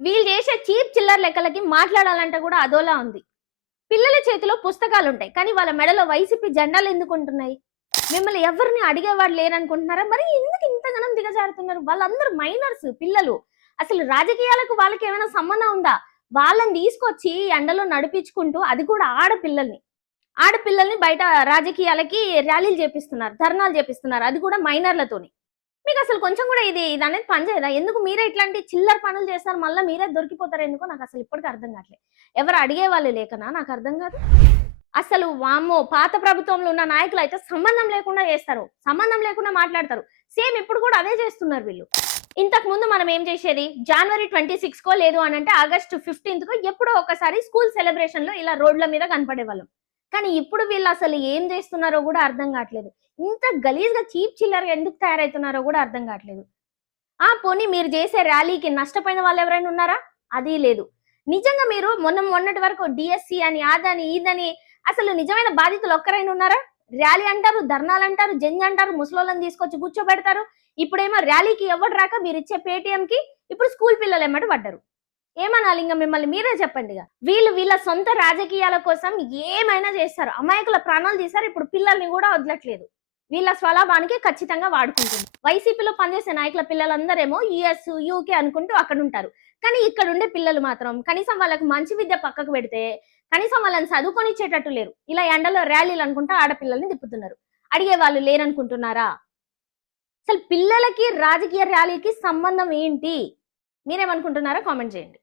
వీళ్ళు చేసే చీప్ చిల్లర లెక్కలకి మాట్లాడాలంటే కూడా అదోలా ఉంది. పిల్లల చేతిలో పుస్తకాలుంటాయి. కానీ వాళ్ళ మెడలో వైసీపీ జెండాలు ఎందుకుంటున్నాయి? మిమ్మల్ని ఎవరిని అడిగేవాడు లేరనుకుంటున్నారా? మరి ఎందుకు ఇంతగనం దిగజారుతున్నారు? వాళ్ళందరూ మైనర్స్ పిల్లలు. అసలు రాజకీయాలకు వాళ్ళకి ఏమైనా సంబంధం ఉందా? వాళ్ళని తీసుకొచ్చి ఎండలో నడిపించుకుంటూ, అది కూడా ఆడపిల్లల్ని. ఆడపిల్లల్ని బయట రాజకీయాలకి ర్యాలీలు చేపిస్తున్నారు. ధర్నాలు చేపిస్తున్నారు. అది కూడా మైనర్‌లతోని. మీకసలు కొంచెం కూడా ఇదనేది పనిచేయదా? ఎందుకు మీరే ఇట్లాంటి చిల్లర పనులు చేస్తారు? మళ్ళా మీరే దొరికిపోతారు ఎందుకో నాకసలు ఇప్పటికి అర్థం కావట్లే. ఎవరు అడిగేవాళ్ళు లేకనా? నాకర్థం కాదు. అసలు వామ్మో! పాత ప్రభుత్వంలో ఉన్న నాయకులైతే సంబంధం లేకుండా చేస్తారు. సంబంధం లేకుండా మాట్లాడతారు. సేమ్ ఇప్పుడు కూడా అదే చేస్తున్నారు వీళ్ళు. ఇంతకు ముందు మనం ఏం చేసేది? జనవరి 26కో లేదు అనంటే ఆగస్టు 15కో ఎప్పుడో ఒకసారి స్కూల్ సెలబ్రేషన్‌లో ఇలా రోడ్ల మీద కనపడేవాళ్ళం. కానీ ఇప్పుడు వీళ్ళు అసలు ఏం చేస్తున్నారో కూడా అర్థం కావట్లేదు. ఇంత గలీజ్‌గా చీప్ చిల్లరగా ఎందుకు తయారైతున్నారో కూడా అర్థం కావట్లేదు. పోనీ మీరు చేసే ర్యాలీకి నష్టపోయిన వాళ్ళు ఎవరైనా ఉన్నారా? అది లేదు. నిజంగా మీరు మొన్నటి వరకు డీఎస్సీ అని, అదని, ఇదని అసలు నిజమైన బాధితులు ఒక్కరైనా ఉన్నారా? ర్యాలీ అంటారు, ధర్నాలంటారు, జంజ్ అంటారు, ముసలోళ్ళని తీసుకొచ్చి కూర్చోబెడతారు. ఇప్పుడేమో ర్యాలీకి ఎవ్వడు రాక మీరిచ్చే పేటీఎంకి ఇప్పుడు స్కూల్ పిల్లలు ఎమ్మట పడ్డారు. ఏమనాలి ఇంగ మిమ్మల్ని మీరే చెప్పండిగ. వీళ్ళు వీళ్ళ సొంత రాజకీయాల కోసం ఏమైనా చేస్తారు. అమాయకుల ప్రాణాలు తీశారు. ఇప్పుడు పిల్లల్ని కూడా వదలట్లేదు. వీళ్ళ స్వలాభానికి ఖచ్చితంగా వాడుకుంటుంది. వైసీపీలో పనిచేసే నాయకుల పిల్లలందరేమో యూఎస్, యూకే అనుకుంటూ అక్కడుంటారు. కానీ ఇక్కడుండే పిల్లలు మాత్రం కనీసం వాళ్ళకి మంచి విద్య పక్కకు పెడితే, కనీసం వాళ్ళని చదువుకొనిచ్చేటట్టు లేరు. ఇలా ఎండలో ర్యాలీలు అనుకుంటా ఆడపిల్లల్ని తిప్పుతున్నారు. అడిగే వాళ్ళు లేరనుకుంటున్నారా? అసలు పిల్లలకి రాజకీయ ర్యాలీకి సంబంధం ఏంటి? మీరేమనుకుంటున్నారో కామెంట్ చేయండి.